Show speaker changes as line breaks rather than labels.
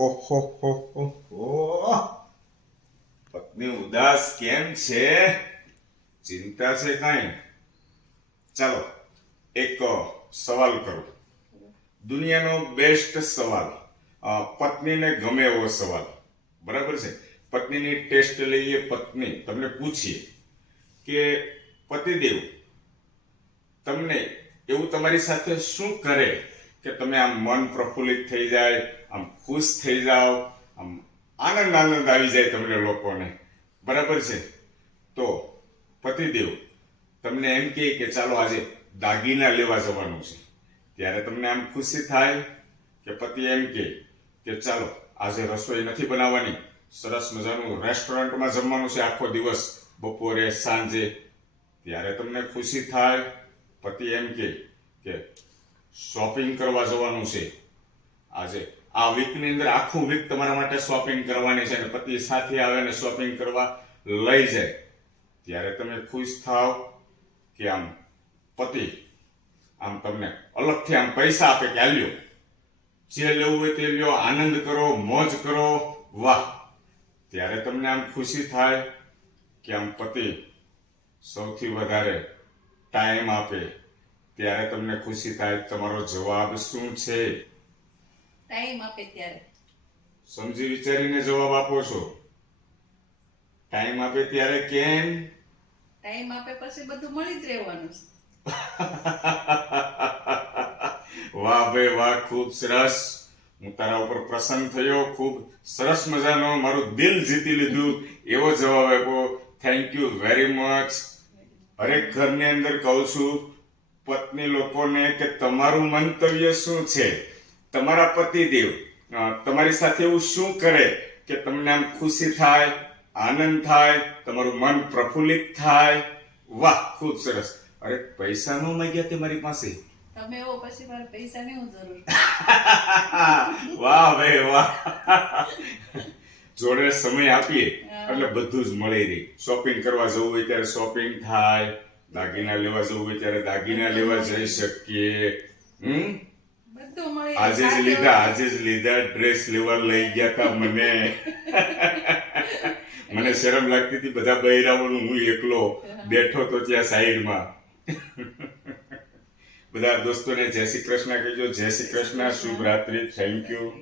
ઓહો હો હો પત્ની ઉદાસ કેમ છે? ચિંતા છે કાંઈ? ચાલો, એક સવાલ કરું. દુનિયાનો બેસ્ટ સવાલ. પત્નીને ગમે એવો સવાલ. બરાબર છે? પત્નીની ટેસ્ટ લઈએ પત્ની. તમને પૂછીએ કે, પતિદેવ, તમને એવું તમારી સાથે શું કરે? કે તમે આમ મન પ્રફુલ્લિત થઈ જાય, આમ ખુશ થઈ જાઓ, આમ આનંદ આનંદ આવી જાય તમને લોકોને. બરાબર છે? તો પતિદેવ, તમને એમ કહે કે ચાલો આજે દાગીના લેવા જવાનું છે. ત્યારે તમને આમ ખુશી થાય કે પતિ એમ કહે કે ચાલો, આજે રસોઈ નથી બનાવવાની. સરસ મજાનું રેસ્ટોરન્ટમાં જમવાનું છે આખો દિવસ, બપોરે, સાંજે. ત્યારે તમને ખુશી થાય. પતિ એમ કહે કે શોપિંગ કરવા જવાનું છે. આજે આ વીકની અંદર આખું વીક તમારા માટે શોપિંગ કરવાની છે અને પતિ સાથે આવે અને શોપિંગ કરવા લઈ જાય. ત્યારે તમે ખુશ થાવ કે આમ પતિ આમ તમને અલગથી આમ પૈસા આપે કે આ લ્યો જે લેવું હોય તે લ્યો, આનંદ કરો, મોજ કરો, વાહ. ત્યારે તમને આમ ખુશી થાય કે આમ પતિ સૌથી વધારે ટાઈમ આપે ત્યારે તમને ખુશી થાય તમારો જવાબ શું છે?
ટાઈમ આપે ત્યારે.
સમજી વિચારીને જવાબ આપો છો. ટાઈમ આપે ત્યારે કેમ?
ટાઈમ આપે પછી બધું મળી જ રહેવાનું
વાહ ભાઈ વાહ ખૂબ સરસ. હું તારા ઉપર પ્રસન્ન થયો ખૂબ સરસ મજાનો મારું દિલ જીતી લીધું એવો જવાબ આપ્યો. થેન્ક યુ વેરી મચ હરેક ઘરની અંદર કહું છું પત્ની લોકોને કે તમારું મંતવ્ય શું છે? તમારા પતિદેવ તમારી સાથે એવું શું કરે કે તમને આમ ખુશી થાય આનંદ થાય તમારું મન પ્રફુલ્લિત થાય? વાહ ખૂબ સરસ. અરે પૈસા નો માંગ્યા તે મારી પાસે?
તમે એવો પછી મારે પૈસાની હું જરૂર.
વાહ ભાઈ વાહ. જોડે સમય આપીએ એટલે બધું જ મળી રહી. શોપિંગ કરવા જવું હોય ત્યારે શોપિંગ થાય. દાગીના લેવા જવું હોય ત્યારે દાગીના લેવા જઈ શકીએ. હમ? આજે જ લીધા આજે જ લીધા ડ્રેસ લેવા લઈ ગયા તા મને. મને શરમ લાગતી હતી બધા બહેરાઓનું હું એકલો બેઠો તો ત્યાં સાઈડમાં. બધા દોસ્તોને જય શ્રી કૃષ્ણ કહેજો. જય શ્રી કૃષ્ણ શુભ રાત્રિ. Thank you